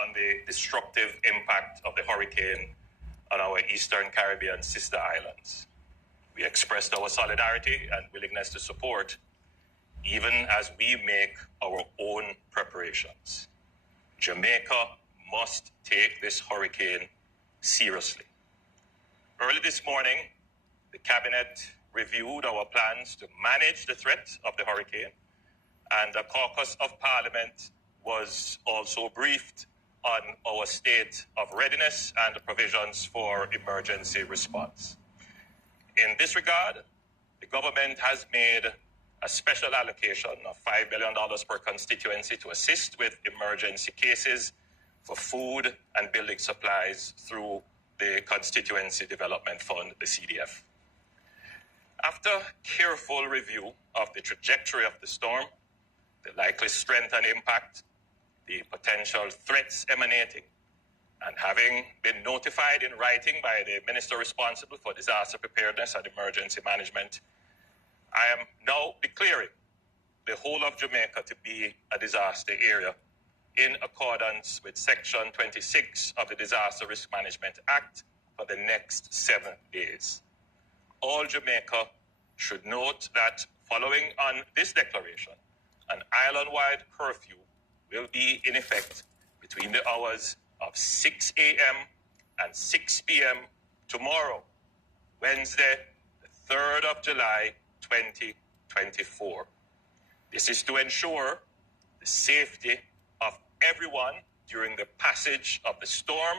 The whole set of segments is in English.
on the destructive impact of the hurricane on our Eastern Caribbean sister islands. We expressed our solidarity and willingness to support, even as we make our own preparations. Jamaica must take this hurricane seriously. Early this morning, the Cabinet reviewed our plans to manage the threat of the hurricane, and the Caucus of Parliament was also briefed on our state of readiness and the provisions for emergency response. In this regard, the government has made a special allocation of $5 billion per constituency to assist with emergency cases for food and building supplies through the Constituency Development Fund, the CDF. After careful review of the trajectory of the storm, the likely strength and impact, the potential threats emanating, and having been notified in writing by the minister responsible for disaster preparedness and emergency management, I am now declaring the whole of Jamaica to be a disaster area in accordance with Section 26 of the Disaster Risk Management Act for the next 7 days. All Jamaica should note that following on this declaration, an island-wide curfew will be in effect between the hours of 6 a.m. and 6 p.m. tomorrow, Wednesday, the 3rd of July, 2024. This is to ensure the safety of everyone during the passage of the storm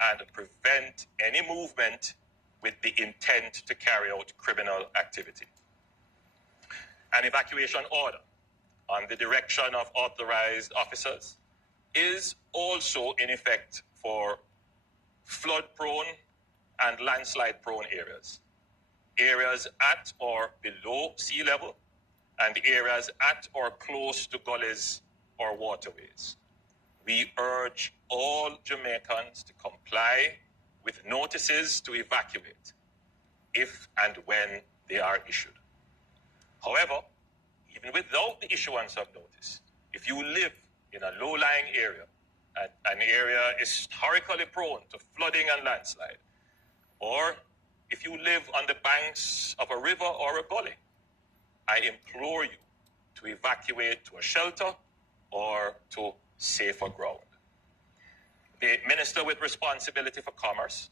and prevent any movement with the intent to carry out criminal activity. An evacuation order on the direction of authorized officers is also in effect for flood-prone and landslide-prone areas, areas at or below sea level, and areas at or close to gullies or waterways. We urge all Jamaicans to comply with notices to evacuate if and when they are issued. However, even without the issuance of notice, if you live in a low-lying area, an area historically prone to flooding and landslide, or if you live on the banks of a river or a gully, I implore you to evacuate to a shelter or to safer ground. The Minister with responsibility for commerce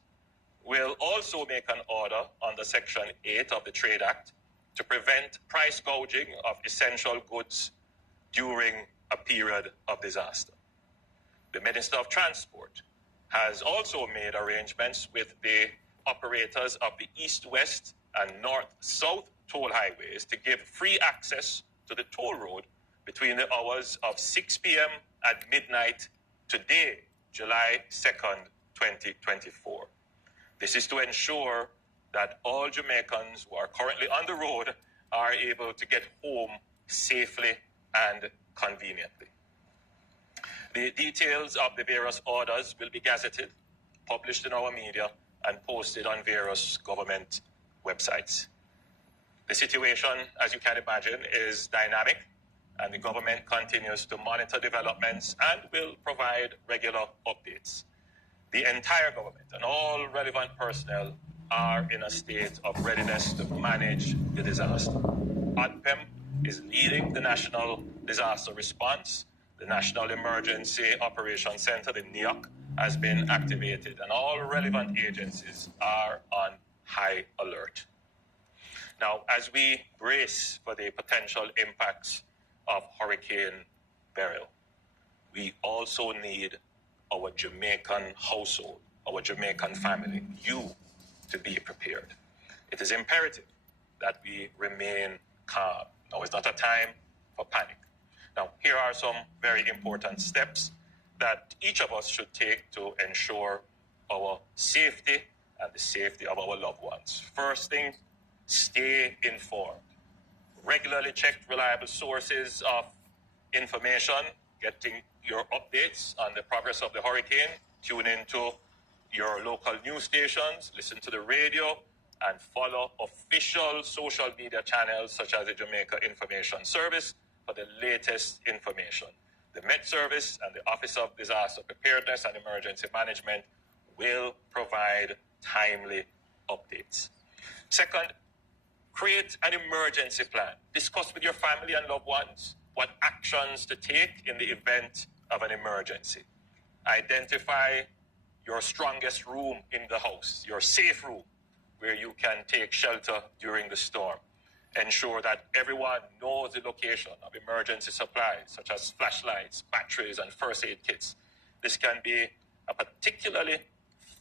will also make an order under Section 8 of the Trade Act to prevent price gouging of essential goods during a period of disaster. The Minister of Transport has also made arrangements with the operators of the east-west and north-south toll highways to give free access to the toll road between the hours of 6 p.m. and midnight today, July 2nd, 2024. This is to ensure that all Jamaicans who are currently on the road are able to get home safely and conveniently. The details of the various orders will be gazetted, published in our media, and posted on various government websites. The situation, as you can imagine, is dynamic, and the government continues to monitor developments and will provide regular updates. The entire government and all relevant personnel are in a state of readiness to manage the disaster. ADPEM is leading the National Disaster Response. The National Emergency Operations Center, the NEOC, has been activated, and all relevant agencies are on high alert. Now, as we brace for the potential impacts of Hurricane Beryl, we also need our Jamaican household, our Jamaican family, you, to be prepared. It is imperative that we remain calm. Now is not a time for panic. Now, here are some very important steps that each of us should take to ensure our safety and the safety of our loved ones. First thing, stay informed. Regularly check reliable sources of information, getting your updates on the progress of the hurricane. Tune into your local news stations, listen to the radio, and follow official social media channels such as the Jamaica Information Service for the latest information. The Met Service and the Office of Disaster Preparedness and Emergency Management will provide timely updates. Second, create an emergency plan. Discuss with your family and loved ones what actions to take in the event of an emergency. Identify your strongest room in the house, your safe room, where you can take shelter during the storm. Ensure that everyone knows the location of emergency supplies, such as flashlights, batteries, and first aid kits. This can be a particularly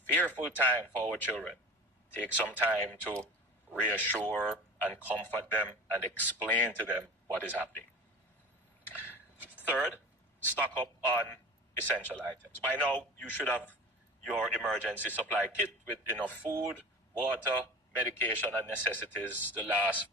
fearful time for our children. Take some time to reassure and comfort them and explain to them what is happening. Third, stock up on essential items. By now, you should have your emergency supply kit with enough food, water, medication, and necessities to last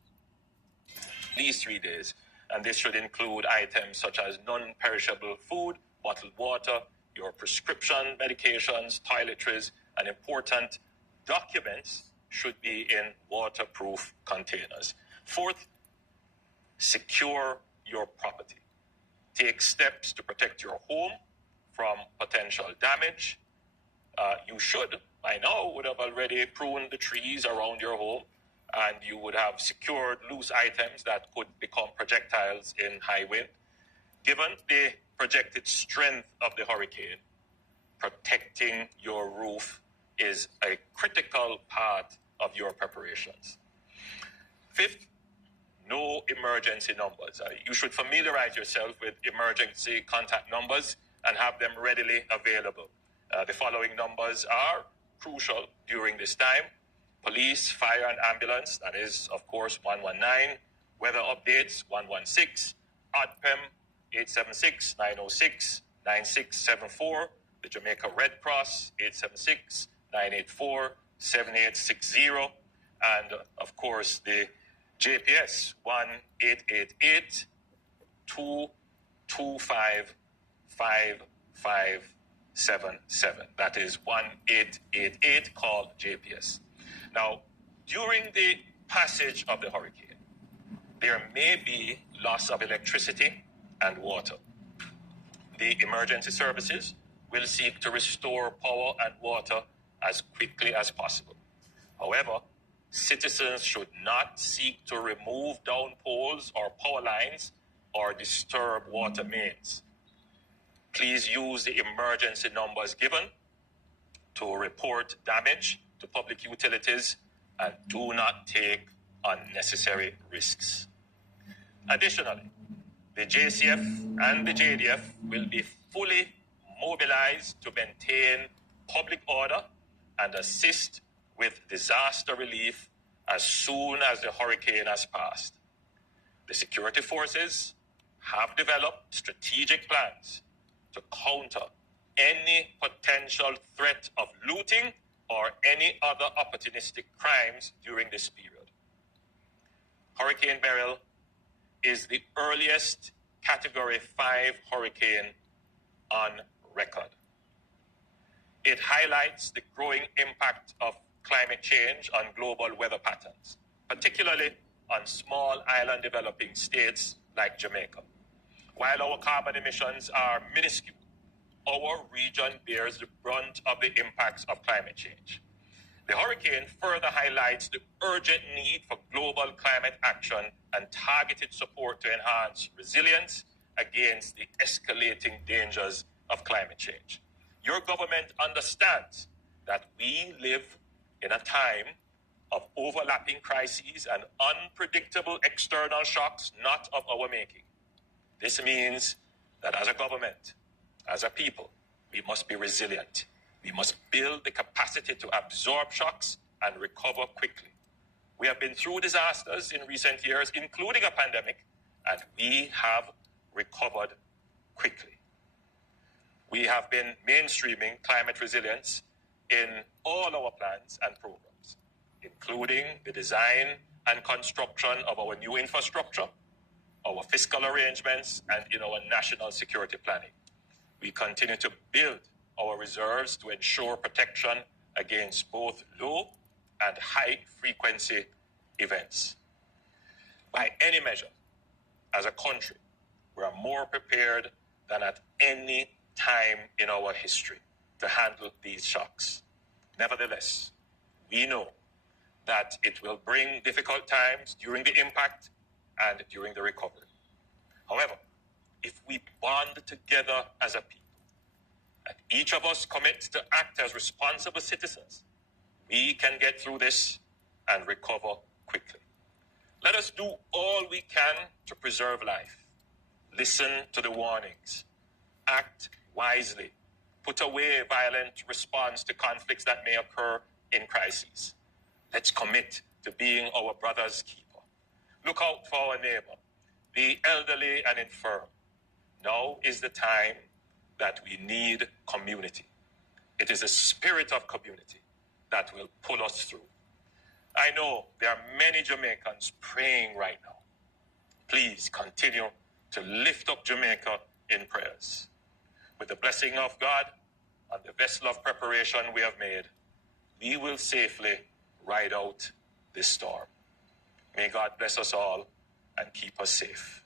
at least 3 days. And this should include items such as non-perishable food, bottled water, your prescription medications, toiletries, and important documents should be in waterproof containers. Fourth, secure your property. Take steps to protect your home from potential damage. You should, by now, would have already pruned the trees around your home, and you would have secured loose items that could become projectiles in high wind. Given the projected strength of the hurricane, protecting your roof is a critical part of your preparations. Fifth, know emergency numbers. You should familiarize yourself with emergency contact numbers and have them readily available. The following numbers are crucial during this time: police, fire, and ambulance, that is, of course, 119, weather updates, 116, ODPEM, 876-906-9674, the Jamaica Red Cross, 876-984-7860, and, of course, the JPS, 1-888-225-5577. That is 1888, called JPS. Now, during the passage of the hurricane, there may be loss of electricity and water. The emergency services will seek to restore power and water as quickly as possible. However, citizens should not seek to remove down poles or power lines or disturb water mains. Please use the emergency numbers given to report damage to public utilities and do not take unnecessary risks. Additionally, the JCF and the JDF will be fully mobilized to maintain public order and assist with disaster relief as soon as the hurricane has passed. The security forces have developed strategic plans to counter any potential threat of looting or any other opportunistic crimes during this period. Hurricane Beryl is the earliest Category 5 hurricane on record. It highlights the growing impact of climate change on global weather patterns, particularly on small island developing states like Jamaica. While our carbon emissions are minuscule, our region bears the brunt of the impacts of climate change. The hurricane further highlights the urgent need for global climate action and targeted support to enhance resilience against the escalating dangers of climate change. Your government understands that we live in a time of overlapping crises and unpredictable external shocks not of our making. This means that as a government, as a people, we must be resilient. We must build the capacity to absorb shocks and recover quickly. We have been through disasters in recent years, including a pandemic, and we have recovered quickly. We have been mainstreaming climate resilience in all our plans and programs, including the design and construction of our new infrastructure, our fiscal arrangements, and in our national security planning. We continue to build our reserves to ensure protection against both low and high frequency events. By any measure, as a country, we are more prepared than at any time in our history to handle these shocks. Nevertheless, we know that it will bring difficult times during the impact and during the recovery. However, if we bond together as a people, and each of us commits to act as responsible citizens, we can get through this and recover quickly. Let us do all we can to preserve life. Listen to the warnings. Act wisely. Put away violent response to conflicts that may occur in crises. Let's commit to being our brother's keeper. Look out for our neighbor, the elderly and infirm. Now is the time that we need community. It is the spirit of community that will pull us through. I know there are many Jamaicans praying right now. Please continue to lift up Jamaica in prayers. With the blessing of God and the vessel of preparation we have made, we will safely ride out this storm. May God bless us all and keep us safe.